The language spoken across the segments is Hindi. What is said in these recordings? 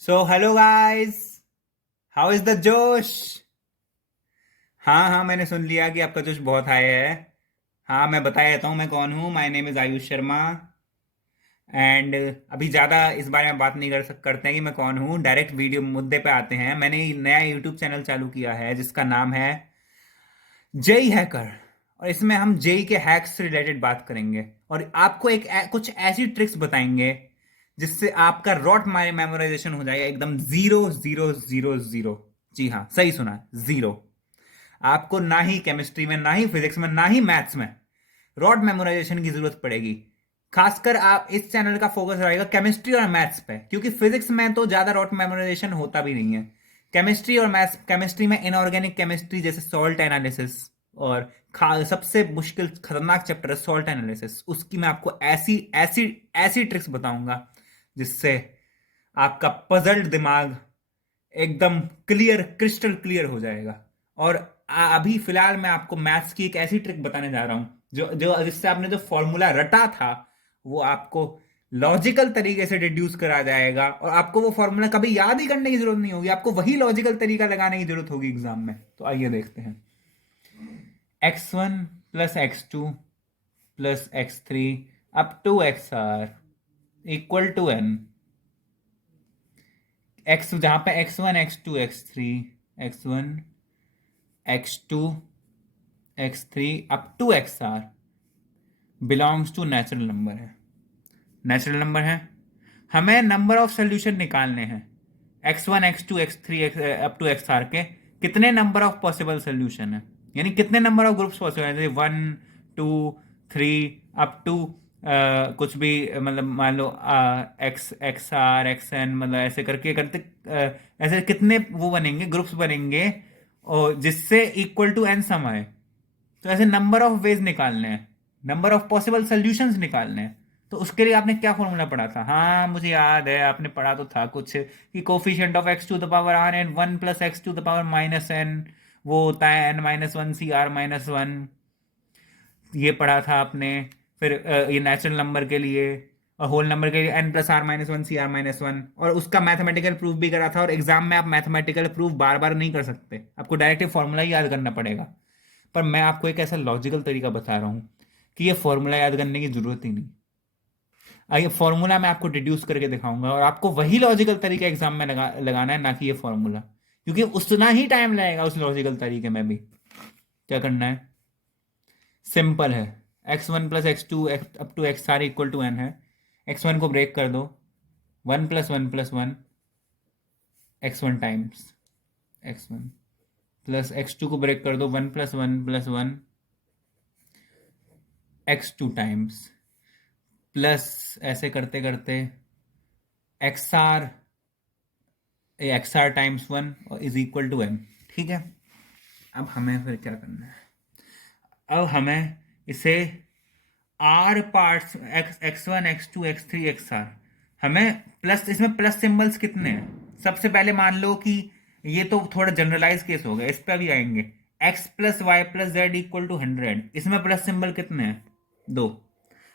So hello guys, how is the जोश। हाँ हाँ, मैंने सुन लिया कि आपका जोश बहुत हाई है। हाँ, मैं बता देता हूँ मैं कौन हूँ। My name is Ayush Sharma. And अभी ज़्यादा इस बारे में बात नहीं करते हैं कि मैं कौन हूँ। डायरेक्ट वीडियो मुद्दे पे आते हैं। मैंने ये नया यूट्यूब चैनल चालू किया है जिसका नाम है जेई हैकर। और इसमें हम जेई के हैक्स से रिलेटेड बात करेंगे और आपको कुछ ऐसी ट्रिक्स बताएंगे जिससे आपका रॉट मेमोराइजेशन हो जाएगा एकदम जीरो जीरो जीरो जीरो। जी हाँ, सही सुना, जीरो। आपको ना ही केमिस्ट्री में, ना ही फिजिक्स में, ना ही मैथ्स में रॉट मेमोराइजेशन की जरूरत पड़ेगी। खासकर आप इस चैनल का फोकस रहेगा केमिस्ट्री और मैथ्स पे, क्योंकि फिजिक्स में तो ज्यादा रॉट मेमोराइजेशन होता भी नहीं है। केमिस्ट्री और मैथ्स, केमिस्ट्री में इनऑर्गेनिक केमिस्ट्री जैसे सॉल्ट एनालिसिस, और सबसे मुश्किल खतरनाक चैप्टर है सॉल्ट एनालिसिस। उसकी मैं आपको ऐसी ऐसी ऐसी ट्रिक्स बताऊंगा जिससे आपका पजल्ड दिमाग एकदम क्लियर, क्रिस्टल क्लियर हो जाएगा। और अभी फिलहाल मैं आपको मैथ्स की एक ऐसी ट्रिक बताने जा रहा हूं जो जो जिससे आपने जो फॉर्मूला रटा था वो आपको लॉजिकल तरीके से डिड्यूस करा जाएगा, और आपको वो फॉर्मूला कभी याद ही करने की जरूरत नहीं होगी। आपको वही लॉजिकल तरीका लगाने की जरूरत होगी एग्जाम में। तो आइए देखते हैं। x1 plus x2 plus x3 up to xr equal to n। x जहां पे x1 x2 x3, x1 x2 x3 up to xr belongs to natural number है। नेचुरल नंबर है, हमें नंबर ऑफ सोल्यूशन निकालने हैं। x1 x2 x3 up to xr के कितने नंबर ऑफ पॉसिबल सोल्यूशन है, यानी कितने नंबर ऑफ ग्रुप्स पॉसिबल है, जैसे 1 2 3 अप टू कुछ भी, मतलब मान लो x r xn, मतलब ऐसे करके करते ऐसे कितने वो बनेंगे, ग्रुप्स बनेंगे, और जिससे इक्वल टू n सम आए। तो ऐसे नंबर ऑफ वेज निकालने हैं, नंबर ऑफ पॉसिबल सोल्यूशंस निकालने हैं। तो उसके लिए आपने क्या फॉर्मूला पढ़ा था? हाँ, मुझे याद है, आपने पढ़ा तो था कुछ कि coefficient of X to the power R N 1 plus X to the power minus N, वो होता है n-1 CR-1। ये पढ़ा था आपने। फिर ये नेचुरल नंबर के लिए और होल नंबर के लिए n+r-1 CR-1, और उसका मैथमेटिकल प्रूफ भी करा था। और एग्जाम में आप मैथमेटिकल प्रूफ बार बार नहीं कर सकते, आपको डायरेक्ट फॉर्मूला ही याद करना पड़ेगा। पर मैं आपको एक ऐसा लॉजिकल तरीका बता रहा हूँ कि ये फॉर्मूला याद करने की जरूरत ही नहीं। आइए, फॉर्मूला मैं आपको डिड्यूस करके दिखाऊंगा और आपको वही लॉजिकल तरीका एग्जाम में लगाना है, ना कि ये फॉर्मूला, क्योंकि उतना ही टाइम लगेगा उस लॉजिकल तरीके में भी। क्या करना है? सिंपल है। x1 plus x2 up to xr equal to n है। x1 को ब्रेक कर दो, 1+1+1 x1 times x1, plus x2 को ब्रेक कर दो, 1+1+1 x2 टाइम्स, प्लस ऐसे करते करते xr times 1 is equal to n। ठीक है, अब हमें फिर क्या करना है? अब हमें इसे R parts, x1 x2 x3 xr, हमें प्लस, इसमें प्लस सिंबल्स कितने हैं? सबसे पहले मान लो कि ये तो थोड़ा जनरलाइज केस हो गया, इस पर भी आएंगे। x plus Y plus Z equal to 100, इसमें प्लस सिंबल कितने हैं? दो।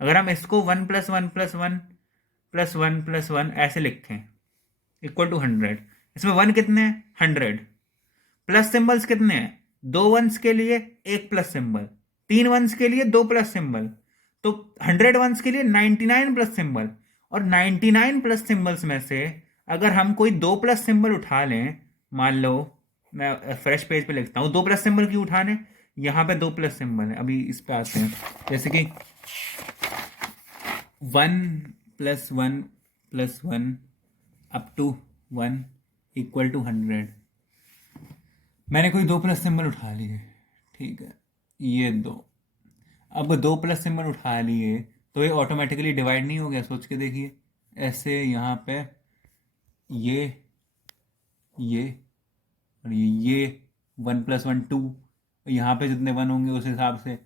अगर हम इसको 1+1+1+1+1 ऐसे लिखें इक्वल टू 100, इसमें वन कितने हैं? 100। प्लस सिंबल्स कितने हैं? दो वंस के लिए एक प्लस सिंबल, तीन वंस के लिए दो प्लस सिंबल, तो 100 वंस के लिए 99 प्लस सिंबल। और 99 प्लस सिंबल्स में से अगर हम कोई दो प्लस सिंबल उठा लें, मान लो मैं फ्रेश पेज पे लिखता हूं, दो प्लस सिंबल क्यों उठाने? यहां पे दो प्लस सिंबल है, अभी इस पे आते हैं। जैसे कि 1+1+1 अप टू 1 इक्वल टू 100। मैंने कोई दो प्लस सिंबल उठा लिए, ठीक है, ये दो। अब दो प्लस सिंबल उठा लिए तो ये ऑटोमेटिकली डिवाइड नहीं हो गया? सोच के देखिए, ऐसे यहाँ पे ये और ये 1+1 2, यहाँ पे जितने वन होंगे उस हिसाब से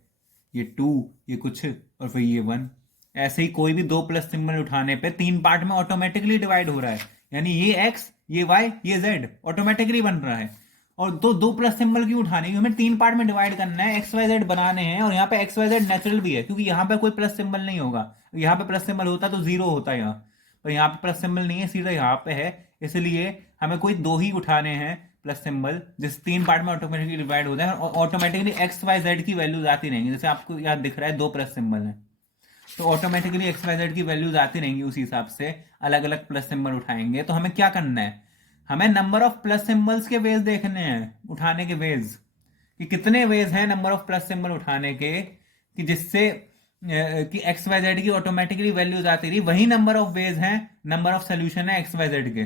ये 2, ये कुछ, और फिर ये 1। ऐसे ही कोई भी दो प्लस सिंबल उठाने पे तीन पार्ट में ऑटोमेटिकली डिवाइड हो रहा है, यानी ये x, ये y, ये z ऑटोमेटिकली बन रहा है। और दो दो प्लस सिंबल क्यों उठाने? क्योंकि हमें तीन पार्ट में डिवाइड करना है, एक्स वाई जेड बनाने हैं, और यहाँ पे एक्स वाई जेड नेचुरल भी है क्योंकि यहाँ पे कोई प्लस सिंबल नहीं होगा। यहाँ पे प्लस सिंबल होता तो जीरो होता यहाँ, और यहाँ पे प्लस सिंबल नहीं है, सीधा यहाँ पे है, इसलिए हमें कोई दो ही उठाने हैं प्लस सिंबल, जिस तीन पार्ट में ऑटोमेटिकली डिवाइड हो जाए और ऑटोमेटिकली एक्स वाई जेड की वैल्यूज आती रहेंगी। जैसे आपको यहाँ दिख रहा है दो प्लस सिंबल है, तो ऑटोमेटिकली एक्स वाई जेड की वैल्यूज आती रहेंगी, उसी हिसाब से अलग अलग प्लस सिंबल उठाएंगे। तो हमें क्या करना है, हमें नंबर ऑफ प्लस सिंबल्स के वेज देखने हैं, उठाने के वेज, कि कितने वेज हैं नंबर ऑफ प्लस सिंबल उठाने के, कि जिससे कि एक्स वाई जेड की ऑटोमेटिकली वैल्यूज आती रही। वही नंबर ऑफ वेज हैं, नंबर ऑफ सोल्यूशन है एक्स वाई जेड के,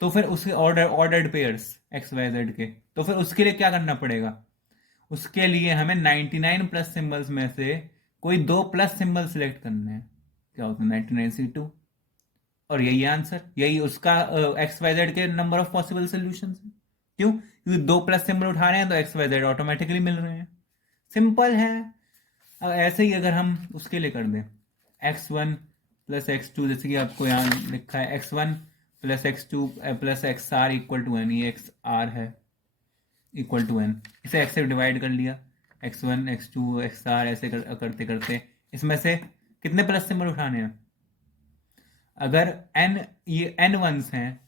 तो फिर उसके ordered pairs X Y Z के, तो फिर उसके लिए क्या करना पड़ेगा, उसके लिए हमें 99 प्लस सिंबल्स में से कोई दो प्लस सिंबल सिलेक्ट करने हैं। क्या होता है 99C2, और यही आंसर, यही उसका एक्स वाई जेड के नंबर ऑफ पॉसिबल सोल्यूशन है। क्यों, क्योंकि दो प्लस सिंबल उठा रहे हैं तो एक्स वाई जेड ऑटोमेटिकली मिल रहे हैं, सिंपल है। अब ऐसे ही अगर हम उसके लिए कर दें x1 प्लस x2, जैसे कि आपको यहाँ लिखा है x1 plus x2 plus X R equal to N, ये एक्स आर है इक्वल टू एन, इसे x से डिवाइड कर लिया, x1 x2 एक्स आर, ऐसे करते करते इसमें से कितने प्लस सिंबल उठाने हैं, अगर n ये n वंस हैं,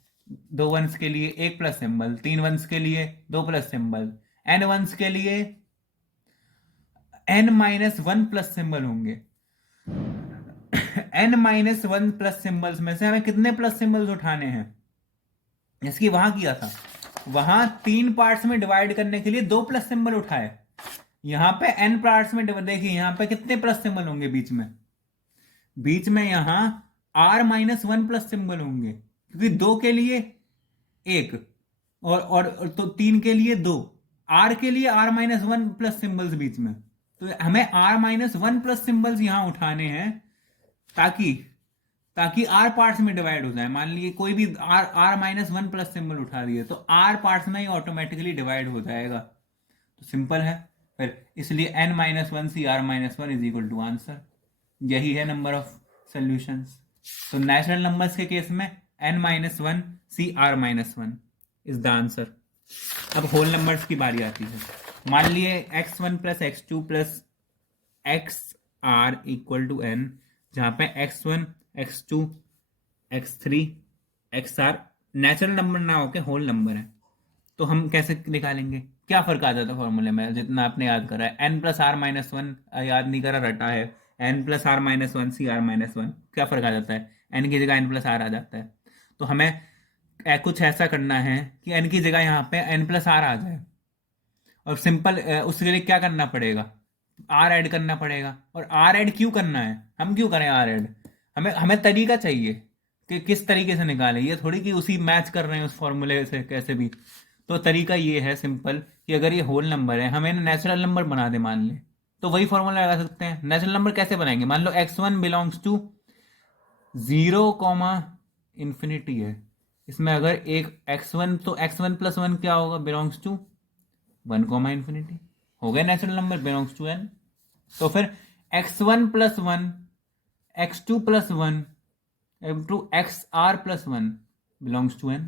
दो वंस के लिए एक प्लस सिंबल, तीन वंस के लिए दो प्लस सिंबल, n वंस के लिए n-1 प्लस सिंबल होंगे। n-1 प्लस सिंबल्स में से हमें कितने प्लस सिंबल्स उठाने हैं, जैसे वहां किया था, वहां तीन पार्ट्स में डिवाइड करने के लिए दो प्लस सिंबल उठाए, यहां पे n पार्ट्स में देखिए यहां पे कितने प्लस सिंबल होंगे, बीच में यहां r-1 प्लस सिंबल होंगे, क्योंकि दो के लिए एक और तो तीन के लिए दो, r के लिए r-1 प्लस सिंबल्स बीच में, तो हमें r-1 प्लस सिंबल्स यहां उठाने हैं, ताकि r पार्ट्स में डिवाइड हो जाए। मान लीजिए कोई भी r-1 प्लस सिंबल उठा दिए तो r पार्ट्स में ही ऑटोमेटिकली डिवाइड हो जाएगा, तो सिंपल है फिर, इसलिए n-1 C r-1 is equal to answer, यही है नंबर ऑफ सॉल्यूशंस। तो नेचुरल नंबर्स के केस में n-1 C r-1 is the answer. अब होल नंबर्स की बारी आती है। मान लिए x1 plus x2 plus X R equal to n, जहां पे x1 x2 x3 x are natural number ना होके होल नंबर है, तो हम कैसे निकालेंगे, क्या फर्क आ जाता है फॉर्मूले में, जितना आपने याद करा है n प्लस r-1 याद नहीं करा, रटा है n प्लस r-1 सी r-1, क्या फर्क आ जाता है, n की जगह n प्लस r आ जाता है। तो हमें कुछ ऐसा करना है कि n की जगह यहाँ पे n प्लस r आ जाए, और सिंपल उसके लिए क्या करना पड़ेगा, r ऐड करना पड़ेगा। और r ऐड क्यों करना है, हम क्यों करें r ऐड, हमें हमें तरीका चाहिए कि किस तरीके से निकालें, ये थोड़ी कि उसी मैच कर रहे हैं उस फॉर्मूले से कैसे भी। तो तरीका ये है सिंपल, कि अगर ये होल नंबर है, हमें नेचुरल नंबर बना दे मान ले, तो वही फॉर्मूला लगा सकते हैं। नेचुरल नंबर कैसे बनाएंगे, मान लो x1 बिलोंग्स टू 0, इंफिनिटी है, इसमें अगर एक x1, तो x1 प्लस 1 क्या होगा, बिलोंग्स टू 1, इंफिनिटी, हो गया natural number belongs to n। तो फिर x1 plus 1 x2 plus 1 to x R plus 1 belongs to n।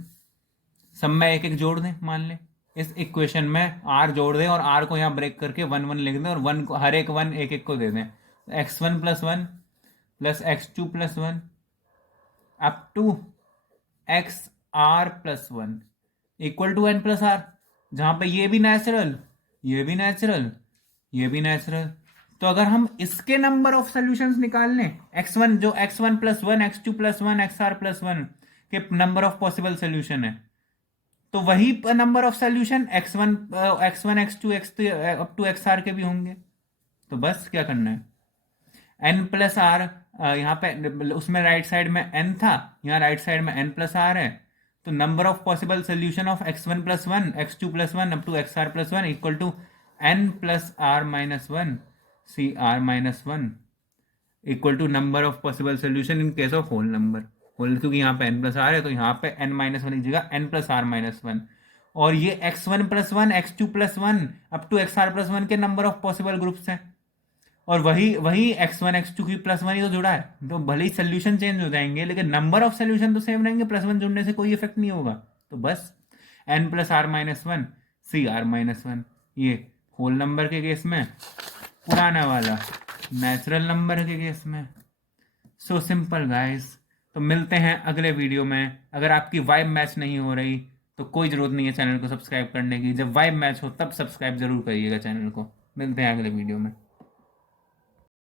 सब में एक एक जोड़ दें, मान लें इस इक्वेशन में r जोड़ दें और r को यहाँ ब्रेक करके 1 1 लिख दें, और 1 को हर एक 1 एक एक को दे दें, x1 plus 1 plus x2 plus 1 up to x R plus 1 equal to n plus R, जहां पे ये भी नेचुरल, ये भी नेचुरल, ये भी नेचुरल। तो अगर हम इसके नंबर ऑफ सॉल्यूशंस निकाल लें, x1 जो x1 plus 1 x2 plus 1 x R plus 1 के नंबर ऑफ पॉसिबल सोल्यूशन है, तो वही number of solution x1 x2 x3 up to x R के भी होंगे। तो बस क्या करना है, n प्लस आर, यहाँ पे उसमें राइट साइड में n था, यहाँ राइट साइड में n प्लस आर है, तो number of possible solution of x1 plus 1 x2 plus 1 up to x R plus 1 equal to n plus R minus 1 C R minus 1 equal to number of possible solution in case of whole number. Whole क्योंकि यहाँ पे n प्लस आर है, तो यहाँ पे n-1 की जगह n प्लस आर माइनस 1, और ये x1 plus 1 x2 plus 1 up to x R plus 1 के नंबर ऑफ पॉसिबल ग्रुप्स हैं, और वही वही x1 x2 की प्लस 1 ही तो जुड़ा है, तो भले ही सोल्यूशन चेंज हो जाएंगे लेकिन नंबर ऑफ सोल्यूशन तो सेम रहेंगे, प्लस 1 जुड़ने से कोई इफेक्ट नहीं होगा। तो बस n plus R minus 1 C R minus 1, ये होल नंबर के केस में, पुराना वाला नेचुरल नंबर के केस में। सो सिंपल गाइस, तो मिलते हैं अगले वीडियो में। अगर आपकी वाइब मैच नहीं हो रही तो कोई ज़रूरत नहीं है चैनल को सब्सक्राइब करने की, जब वाइब मैच हो तब सब्सक्राइब जरूर करिएगा चैनल को। मिलते हैं अगले वीडियो में।